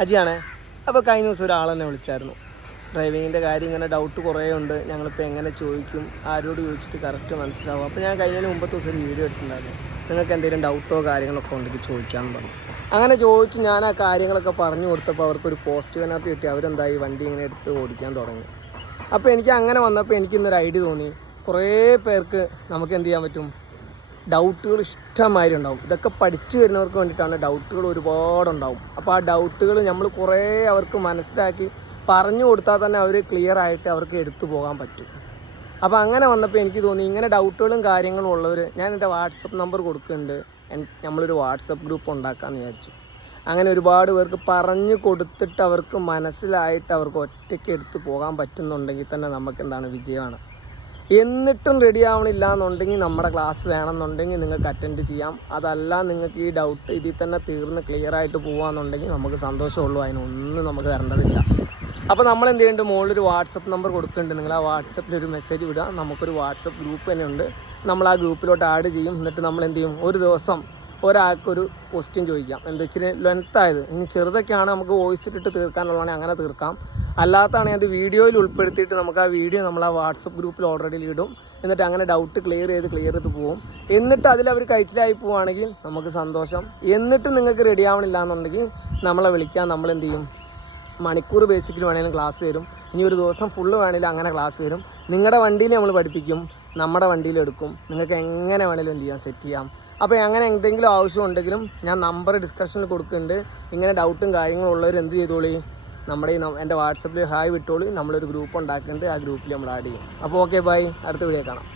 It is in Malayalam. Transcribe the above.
അജിയാണേ. അപ്പോൾ കഴിഞ്ഞ ദിവസം ഒരാളെന്നെ വിളിച്ചായിരുന്നു. ഡ്രൈവിങ്ങിൻ്റെ കാര്യം ഇങ്ങനെ ഡൗട്ട് കുറേ ഉണ്ട്, ഞങ്ങളിപ്പോൾ എങ്ങനെ ചോദിക്കും, ആരോട് ചോദിച്ചിട്ട് കറക്റ്റ് മനസ്സിലാവും. അപ്പോൾ ഞാൻ കഴിഞ്ഞതിന് മുമ്പത്തെ ദിവസം ഒരു വീഡിയോ എടുത്തിട്ടുണ്ടായിരുന്നു, നിങ്ങൾക്ക് എന്തെങ്കിലും ഡൗട്ടോ കാര്യങ്ങളൊക്കെ ഉണ്ടെങ്കിൽ ചോദിക്കാമെന്ന് പറഞ്ഞു. അങ്ങനെ ചോദിച്ച് ഞാൻ ആ കാര്യങ്ങളൊക്കെ പറഞ്ഞു കൊടുത്തപ്പോൾ അവർക്കൊരു പോസിറ്റീവ് എനർജി കിട്ടി. അവരെന്തായി വണ്ടി ഇങ്ങനെ എടുത്ത് ഓടിക്കാൻ തുടങ്ങി. അപ്പോൾ എനിക്ക് അങ്ങനെ വന്നപ്പോൾ എനിക്കിന്നൊരു ഐഡിയ തോന്നി, കുറേ പേർക്ക് നമുക്ക് എന്ത് ചെയ്യാൻ പറ്റും, ഡൗട്ടുകൾ ഇഷ്ടംമാതിരി ഉണ്ടാവും. ഇതൊക്കെ പഠിച്ചു വരുന്നവർക്ക് വേണ്ടിയിട്ടാണ് ഡൗട്ടുകൾ ഒരുപാടുണ്ടാവും. അപ്പോൾ ആ ഡൗട്ടുകൾ നമ്മൾ കുറേ അവർക്ക് മനസ്സിലാക്കി പറഞ്ഞു കൊടുത്താൽ തന്നെ അവർ ക്ലിയർ ആയിട്ട് അവർക്ക് എടുത്തു പോകാൻ പറ്റും. അപ്പോൾ അങ്ങനെ വന്നപ്പോൾ എനിക്ക് തോന്നി, ഇങ്ങനെ ഡൗട്ടുകളും കാര്യങ്ങളും ഉള്ളവർ, ഞാൻ എൻ്റെ വാട്സപ്പ് നമ്പർ കൊടുക്കുന്നുണ്ട്, നമ്മളൊരു വാട്സപ്പ് ഗ്രൂപ്പ് ഉണ്ടാക്കാമെന്ന് വിചാരിച്ചു. അങ്ങനെ ഒരുപാട് പേർക്ക് പറഞ്ഞു കൊടുത്തിട്ട് അവർക്ക് മനസ്സിലായിട്ട് അവർക്ക് ഒറ്റയ്ക്ക് എടുത്തു പോകാൻ പറ്റുന്നുണ്ടെങ്കിൽ തന്നെ നമുക്ക് എന്താണ് വിജയമാണ്. എന്നിട്ടും റെഡി ആവണില്ല എന്നുണ്ടെങ്കിൽ നമ്മുടെ ക്ലാസ് വേണമെന്നുണ്ടെങ്കിൽ നിങ്ങൾക്ക് അറ്റൻഡ് ചെയ്യാം. അതല്ല നിങ്ങൾക്ക് ഈ ഡൗട്ട് ഇതിൽ തന്നെ തീർന്ന് ക്ലിയർ ആയിട്ട് പോകാമെന്നുണ്ടെങ്കിൽ നമുക്ക് സന്തോഷമുള്ളൂ, അതിനൊന്നും നമുക്ക് തരേണ്ടതില്ല. അപ്പോൾ നമ്മൾ എന്ത് ചെയ്യുന്നുണ്ട്, മുകളിലൊരു വാട്സപ്പ് നമ്പർ കൊടുക്കുന്നുണ്ട്. നിങ്ങൾ ആ വാട്സപ്പിൽ ഒരു മെസ്സേജ് വിടുക. നമുക്കൊരു വാട്സപ്പ് ഗ്രൂപ്പ് തന്നെ ഉണ്ട്, നമ്മൾ ആ ഗ്രൂപ്പിലോട്ട് ആഡ് ചെയ്യും. എന്നിട്ട് നമ്മൾ എന്ത് ചെയ്യും, ഒരു ദിവസം ഒരാൾക്കൊരു ക്വസ്റ്റ്യൻ ചോദിക്കാം. എന്താ ഇച്ചിരി ലെങ്ത്തായത്, ഇനി ചെറുതൊക്കെയാണ് നമുക്ക് വോയിസ് ഇട്ടിട്ട് തീർക്കാനുള്ളതാണെങ്കിൽ അങ്ങനെ തീർക്കാം. അല്ലാത്തതാണെങ്കിൽ അത് വീഡിയോയിൽ ഉൾപ്പെടുത്തിയിട്ട് നമുക്ക് ആ വീഡിയോ നമ്മൾ ആ വാട്സപ്പ് ഗ്രൂപ്പിൽ ഓൾറെഡി ഇടും. എന്നിട്ട് അങ്ങനെ ഡൗട്ട് ക്ലിയർ ചെയ്ത് പോകും. എന്നിട്ട് അതിലവർ കഴിച്ചിലായി പോവുകയാണെങ്കിൽ നമുക്ക് സന്തോഷം. എന്നിട്ട് നിങ്ങൾക്ക് റെഡി ആവണില്ല എന്നുണ്ടെങ്കിൽ നമ്മളെ വിളിക്കാൻ, നമ്മൾ എന്ത് ചെയ്യും, മണിക്കൂർ ബേസിക്കിൽ വേണമെങ്കിലും ക്ലാസ് തരും. ഇനി ഒരു ദിവസം ഫുള്ള് വേണമെങ്കിലും അങ്ങനെ ക്ലാസ് തരും. നിങ്ങളുടെ വണ്ടിയിൽ നമ്മൾ പഠിപ്പിക്കും, നമ്മുടെ വണ്ടിയിൽ എടുക്കും. നിങ്ങൾക്ക് എങ്ങനെ വേണമെങ്കിലും എന്ത് ചെയ്യാം, സെറ്റ് ചെയ്യാം. അപ്പോൾ അങ്ങനെ എന്തെങ്കിലും ആവശ്യം ഉണ്ടെങ്കിലും ഞാൻ നമ്പർ ഡിസ്കഷനിൽ കൊടുക്കുന്നുണ്ട്. ഇങ്ങനെ ഡൗട്ടും കാര്യങ്ങളും ഉള്ളവർ എന്ത് ചെയ്തോളി, നമ്മുടെ എൻ്റെ വാട്സപ്പിൽ ഹായ് വിട്ടോളി. നമ്മളൊരു ഗ്രൂപ്പ് ഉണ്ടാക്കുന്നുണ്ട്, ആ ഗ്രൂപ്പിൽ നമ്മൾ ആഡ് ചെയ്യും. അപ്പോൾ ഓക്കെ, ബൈ, അടുത്ത വീഡിയോ കാണാം.